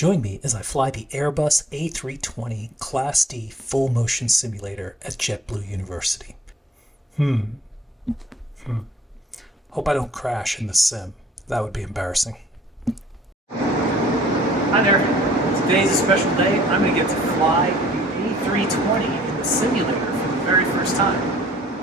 Join me as I fly the Airbus A320 Class D full motion simulator at JetBlue University. Hope I don't crash in the sim. That would be embarrassing. Hi there. Today's a special day. I'm going to get to fly the A320 in the simulator for the very first time.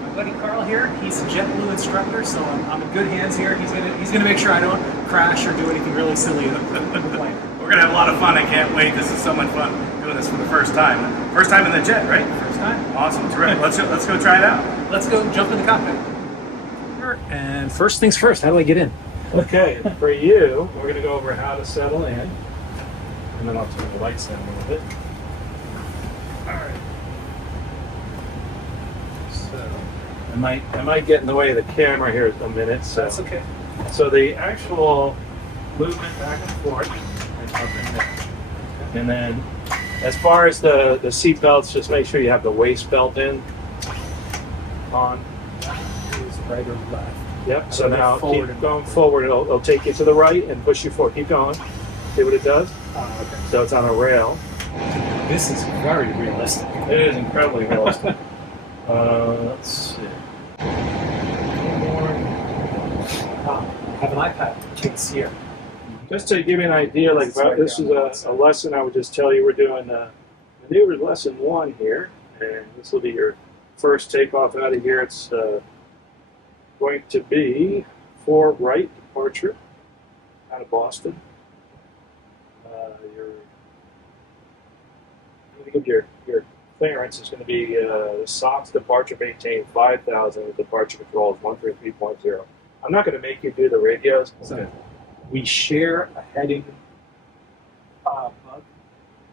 My buddy Carl here, he's a JetBlue instructor, so I'm in good hands here. He's gonna make sure I don't crash or do anything really silly in the plane. We're going to have a lot of fun. I can't wait. This is so much fun doing this for the first time. First time in the jet, right? First time. Awesome. Terrific. Let's go try it out. Let's go jump in the cockpit. And first things first, how do I get in? Okay, for you, we're going to go over how to settle in. And then I'll turn the lights down a little bit. Alright. So, I might get in the way of the camera here a minute. So. That's okay. So the actual movement back and forth, and up and down. And then, as far as the seat belts, just make sure you have the waist belt on. Is right or left. Yep. So Go now forward keep going forward. It'll take you to the right and push you forward. Keep going. See what it does? Okay. So it's on a rail. This is very realistic. It is incredibly realistic. Let's see. I have an iPad. Kids here. Just to give you an idea, like this is a lesson I would just tell you. We're doing maneuver lesson 1 here, and this will be your first takeoff out of here. It's going to be 4 right departure out of Boston. You're going to give your clearance is going to be SOX departure maintain 5,000 with departure control is 133.0. I'm not going to make you do the radios. So we share a heading bug.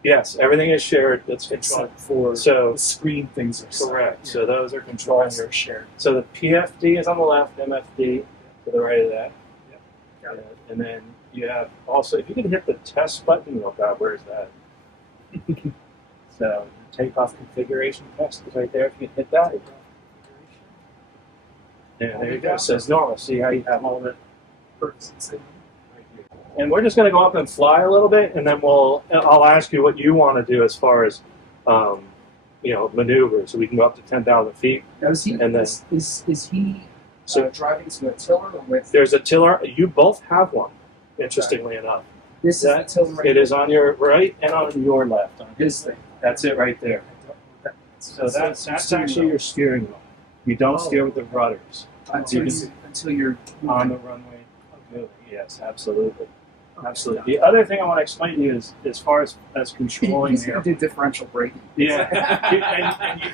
Yes, everything is shared. That's controlled. Except for the screen things are Correct. set. So those are controlling your. shared. So the PFD is on the left, MFD to the right of that. Yep. Got it. And then you have also, if you can hit the test button, oh God, where's that? So takeoff configuration test is right there. If you can hit that. Yeah, there you go. It says normal. See how you have all the. And we're just going to go up and fly a little bit, and then I'll ask you what you want to do as far as, maneuvers. So we can go up to 10,000 feet. Now, is he, And then- is he So driving to a tiller or with there's a tiller. You both have one, interestingly enough. this is the tiller right It is on your right and on your left. On this thing? That's it right there. So that's actually your steering wheel. You don't steer with the rudders. Until you're On the runway. Yes, absolutely. Absolutely. The other thing I want to explain to you is as far as controlling he's the going to do differential braking. Yeah,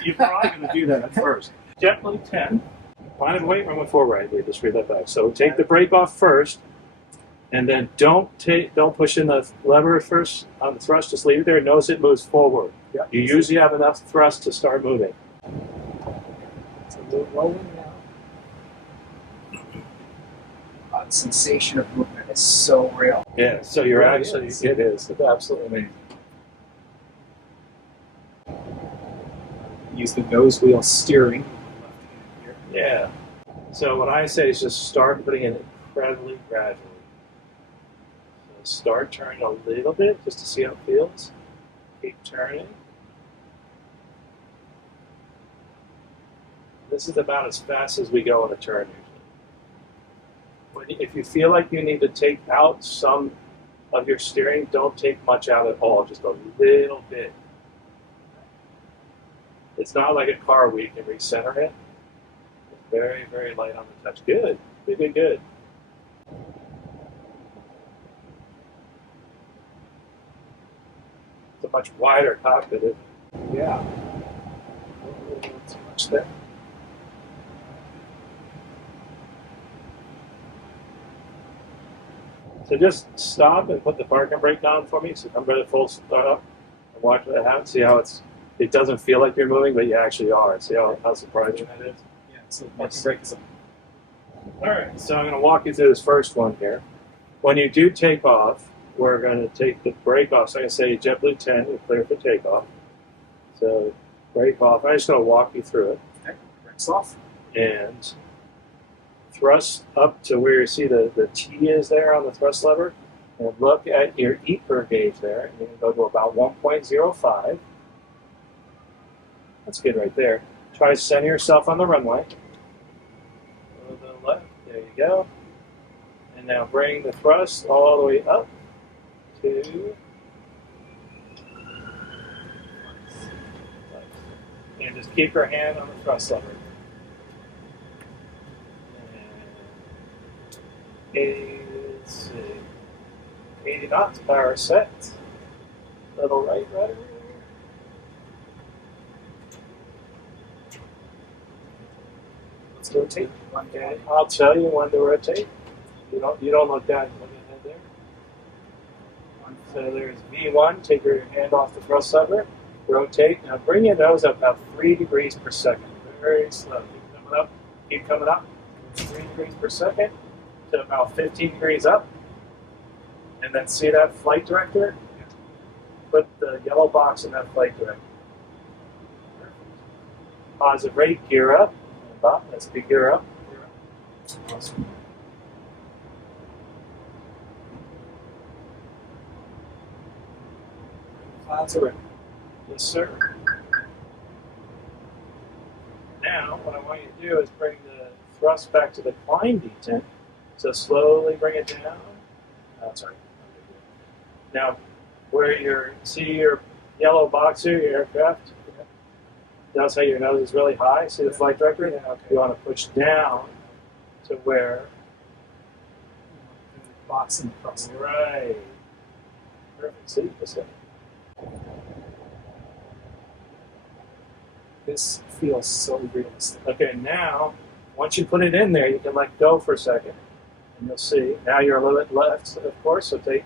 you're probably going to do that at first. JetBlue 10, line of weight, runway 4 right. We just read that back. So take the brake off first, and then don't push in the lever first on the thrust. Just leave it there. Notice it moves forward. Yeah. You usually have enough thrust to start moving. So we're rolling now. The sensation of movement is so real. Yeah. So you're Really actually is. it is. It's absolutely amazing. Use the nose wheel steering. Yeah. So what I say is just start putting it incredibly gradually. So start turning a little bit just to see how it feels. Keep turning. This is about as fast as we go on a turn usually. If you feel like you need to take out some of your steering, don't take much out at all, just a little bit. It's not like a car where you can recenter it. It's very, very light on the touch. Good. Good, good. It's a much wider cockpit, isn't it? Yeah. Too much there. So just stop and put the parking brake down for me. So come to the full stop and watch what happens. See how it doesn't feel like you're moving, but you actually are. See how surprising that is? Yeah, so parking brake is on. All right, so I'm going to walk you through this first one here. When you do take off, we're going to take the brake off. So I'm going to say JetBlue 10, you're clear for takeoff. So brake off. I'm just going to walk you through it. Okay, brakes off. And thrust up to where you see the T is there on the thrust lever, And look at your EPR gauge there. And you're going to go to about 1.05. That's good right there. Try to center yourself on the runway. A little bit left. There you go. And now bring the thrust all the way up to. And just keep your hand on the thrust lever. And 80 knots, power set. Little right rudder. Let's rotate. Okay, I'll tell you when to rotate. You don't look down. You look ahead there. So there's V1. Take your hand off the thrust lever. Rotate. Now bring your nose up about 3 degrees per second. Very slow. Keep coming up. Keep coming up. 3 degrees per second to about 15 degrees up. And then see that flight director? Put the yellow box in that flight director. Positive rate, gear up. That's big gear up. Awesome. Clouds are ready. Yes, sir. Now, what I want you to do is bring the thrust back to the climb detent. So slowly bring it down. Sorry. Now, where see your yellow box here, your aircraft. Notice how your nose is really high. See the flight director? Yeah, okay. You want to push down to where Box in the front. right. Perfect. See this way. This feels so realistic. Okay, now once you put it in there, you can let go for a second, and you'll see. Now you're a little bit left, of course. So take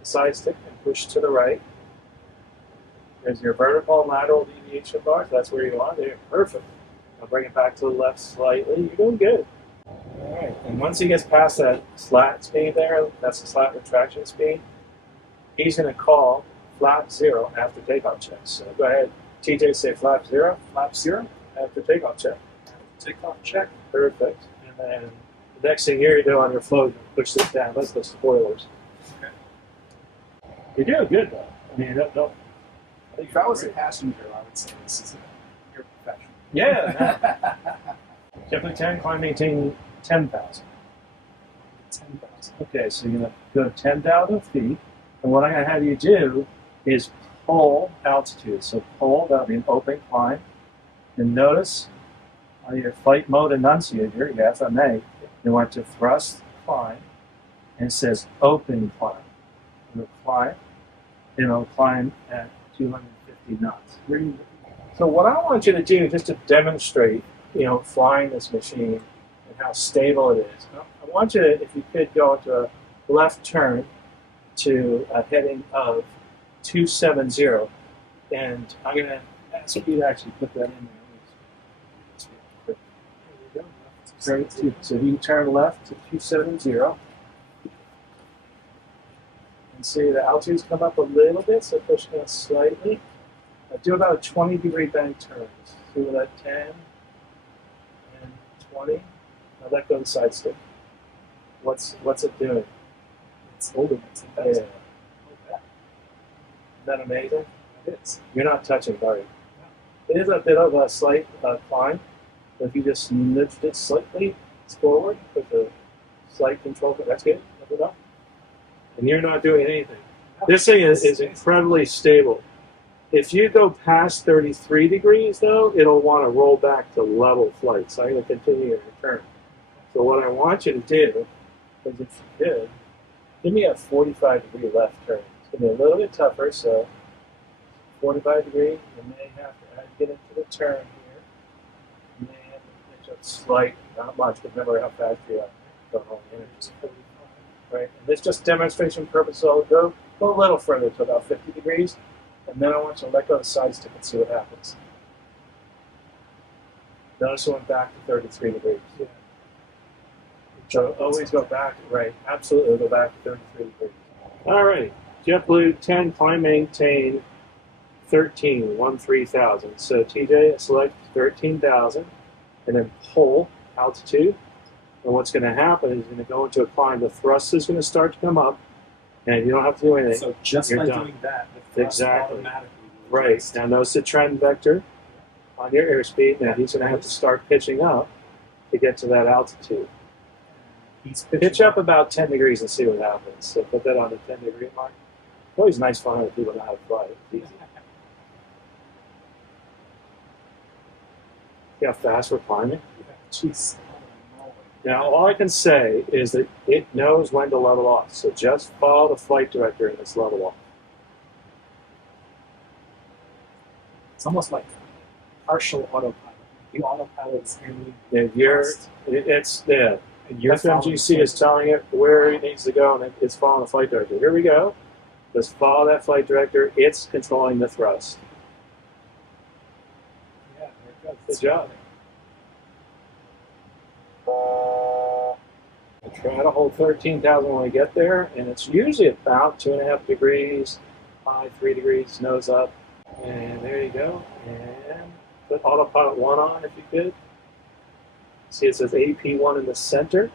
the side stick and push to the right. There's your vertical and lateral deviation bars. That's where you are. There, perfect. Now bring it back to the left slightly. You're doing good. All right. And once he gets past that slat speed there, that's the slat retraction speed. He's going to call flap 0 after takeoff check. So go ahead, TJ, say flap 0. Flap 0. After takeoff check. Takeoff check. Perfect. And then the next thing here you do on your float, push this down. That's the spoilers. Okay. You're doing good though. I mean, don't. If I was a passenger, I would say this is your profession. Yeah. JetBlue 10, climb maintain 10,000. 10,000. Okay, so you're going to go 10,000 feet. And what I'm going to have you do is pull altitude. So pull, that'll be an open climb. And notice on your flight mode enunciator, your FMA, you want to thrust climb. And it says open climb. It'll climb. And it'll climb at 250 knots. So what I want you to do, just to demonstrate, flying this machine and how stable it is, I want you to, if you could, go into a left turn to a heading of 270, and I'm going to ask you to actually put that in there. There you go. So you turn left to 270. And see the altitude's come up a little bit, so push down slightly. Do about a 20-degree bank turn. So that 10 and 20. Now let go of the side stick. What's it doing? It's holding it. Yeah. Isn't that amazing? It is. You're not touching, are you? It is a bit of a slight climb, but if you just nudged it slightly forward with the slight control, that's good. Lift it up. And you're not doing anything. This thing is incredibly stable. If you go past 33 degrees, though, it'll want to roll back to level flight. So I'm going to continue your turn. So what I want you to do is, if you could, give me a 45-degree left turn. It's going to be a little bit tougher, so 45 degree, you may have to get into the turn here. You may have to pitch up slightly, not much, but remember how fast you are. Don't hold the energy. Right? And this just demonstration purpose, so I'll go a little further to about 50 degrees, and then I want you to let go of the side stick and see what happens. Notice it went back to 33 degrees. Yeah. So always go back, right, absolutely go back to 33 degrees. All right, JetBlue 10, climb maintain 13,000. So TJ, select 13,000, and then pull altitude. And what's going to happen is you're going to go into a climb. The thrust is going to start to come up, And you don't have to do anything. So just You're by done. doing that, the thrust Exactly. automatically will Right. adjust. Now notice the trend vector on your airspeed. Now he's going to have to start pitching up to get to that altitude. He's Pitch up about 10 degrees and see what happens. So put that on the 10-degree mark. Always nice fun when people know how to fly. It's easy. See how fast we're climbing? Jeez. Now, all I can say is that it knows when to level off. So just follow the flight director and it's level off. It's almost like partial autopilot. The autopilot is handling If you're, thrust, it's there. and you're FMGC is telling it where it needs to go, and it's following the flight director. Here we go. Just follow that flight director. It's controlling the thrust. Yeah, there it goes. Good job. Try to hold 13,000 when we get there, and it's usually about 2.5 degrees, 3 degrees, nose up. And there you go. And put autopilot 1 on if you could. See, it says AP1 in the center.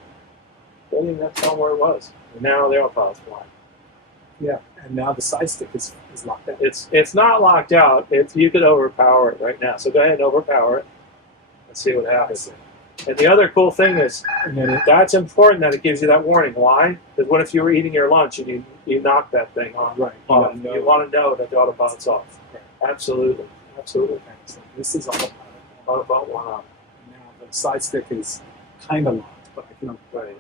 Don't even have to tell them where it was. And now the autopilot's flying. Yeah, and now the side stick is locked out. It's not locked out. You could overpower it right now. So go ahead and overpower it and see what happens. And the other cool thing is, that's important that it gives you that warning. Why? Because what if you were eating your lunch and you knocked that thing off? Right. Off. You want to know that the autopilot's off. Right. Absolutely. Absolutely. Okay, so this is autopilot. Autopilot 1 off. Now the side stick is kind of locked, but I can Right.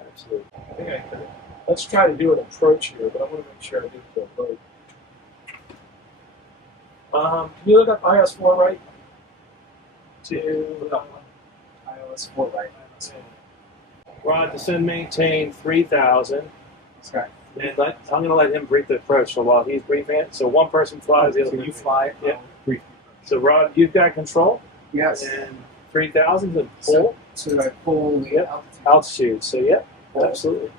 Absolutely. I think I could. Let's try to do an approach here, but I want to make sure I do the approach. Can you look up iOS 4 right? iOS 4, right? Rod, descend, maintain 3,000. That's right. And I'm going to let him brief the approach. So while he's briefing it, so one person flies, the other So person you fly, Yeah. brief. So Rod, you've got control. Yes. And 3,000 and pull So I pull the Yep. altitude. altitude. So yeah, absolutely.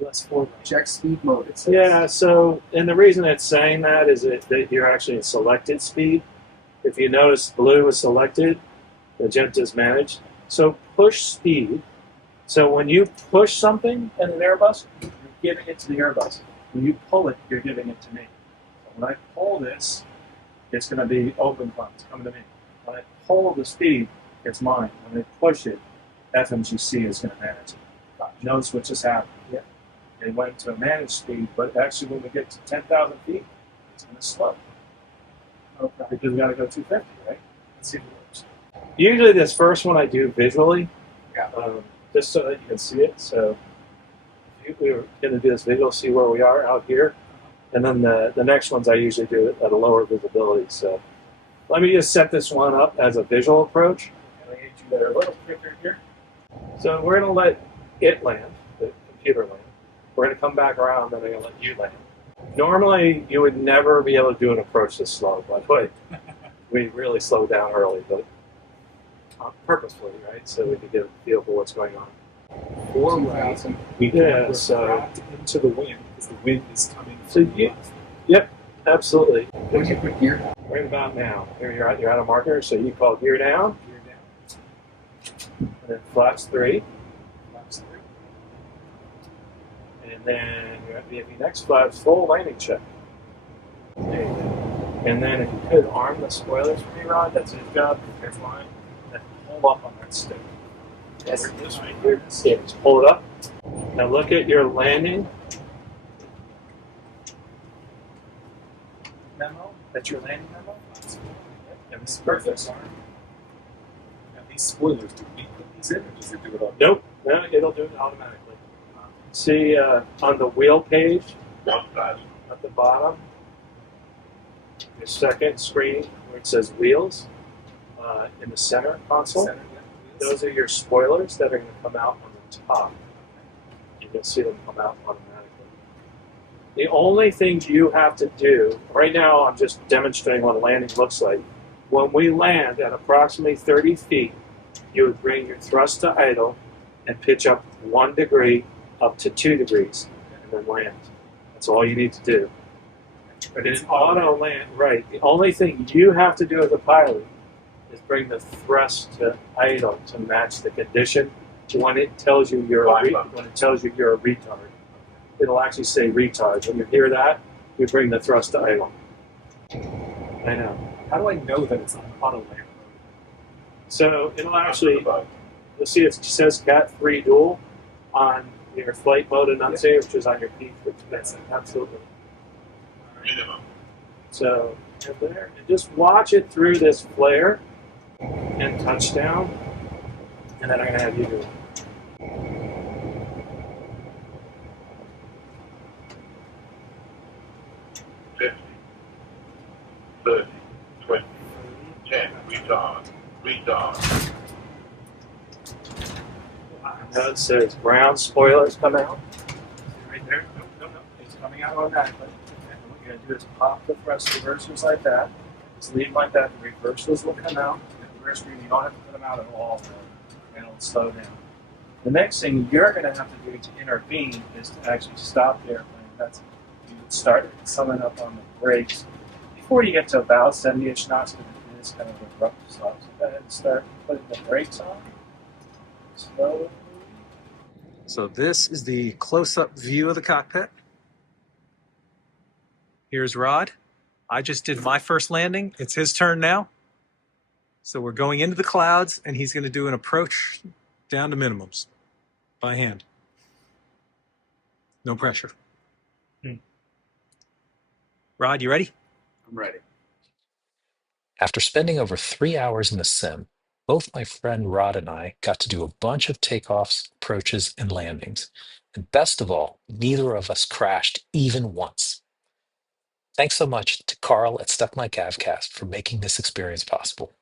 iOS 4, right? Check speed mode. It says. Yeah. So and the reason it's saying that is that you're actually in selected speed. If you notice, blue is selected, magenta is managed. So push speed. So when you push something in an Airbus, you're giving it to the Airbus. When you pull it, you're giving it to me. So when I pull this, it's going to be open climb. It's coming to me. When I pull the speed, it's mine. When I push it, FMGC is going to manage it. Notice what just happened. Yeah. It went to a managed speed, but actually when we get to 10,000 feet, it's going to slow. Okay. Because we got to go 250, right? Let's see if it works. Usually this first one I do visually, Yeah. just so that you can see it. So we were going to do this visual, see where we are out here. And then the next ones I usually do at a lower visibility. So let me just set this one up as a visual approach. And I get you there a little quicker here. So we're going to let it land, the computer land. We're going to come back around, then I'm going to let you land. Normally, you would never be able to do an approach this slow, by the way. We really slow down early, but purposefully, right? So we can get a feel for what's going on. 2,000. We Yeah, we're so- wrapped into the wind because the wind is coming So from the you- left. Yep, absolutely. When you put gear down. Right about now. Here you're at a marker, so you call gear down, Gear down. and then flaps 3, Flaps 3. and then you're at the next flaps full landing check. There you go. And then if you could arm the spoilers for me, Rod, that's his job. You're flying, and then pull up on that stick. Yes. This right here. Yeah, just pull it up. Now look at your landing memo. That's your landing memo. And this is perfect. Now these spoilers, do we put these in or does it do it all? Nope. No, it'll do it automatically. See on the wheel page at the bottom, your second screen where it says wheels in the center console. Center, yeah, wheels. Those are your spoilers that are going to come out on the top. You can see them come out automatically. The only thing you have to do, right now I'm just demonstrating what a landing looks like. When we land at approximately 30 feet, you would bring your thrust to idle and pitch up 1 degree up to 2 degrees and then land. That's all you need to do. But in auto land, right, the only thing you have to do as a pilot is bring the thrust to idle to match the condition when it tells you you're a retard. it'll actually say retard. When you hear that, you bring the thrust to idle. I know. How do I know that it's on auto land? So it'll actually, you'll see it says Cat 3 dual on your flight mode annunciator, which is on your P, which that's absolutely. Minimum. So up there, and just watch it through this flare and touchdown, and then I'm gonna have you do it. 50, 30, 20, 10, retard, retard. Now it says ground spoilers come out. Right there? No. It's coming out automatically. And what you're going to do is pop the thrust reversers like that. Just leave them like that. The reversers will come out. The reverse screen, you don't have to put them out at all, and it'll slow down. The next thing you're going to have to do to intervene is to actually stop the airplane. That's you would start summing up on the brakes before you get to about 70-ish knots, because it is kind of abrupt stop. So go ahead and start putting the brakes on. Slowly. So this is the close-up view of the cockpit. Here's Rod. I just did my first landing. It's his turn now. So we're going into the clouds, and he's going to do an approach down to minimums by hand. No pressure. Rod, you ready? I'm ready. After spending over 3 hours in the sim, both my friend Rod and I got to do a bunch of takeoffs, approaches, and landings. And best of all, neither of us crashed even once. Thanks so much to Carl at Stuck My Cavcast for making this experience possible.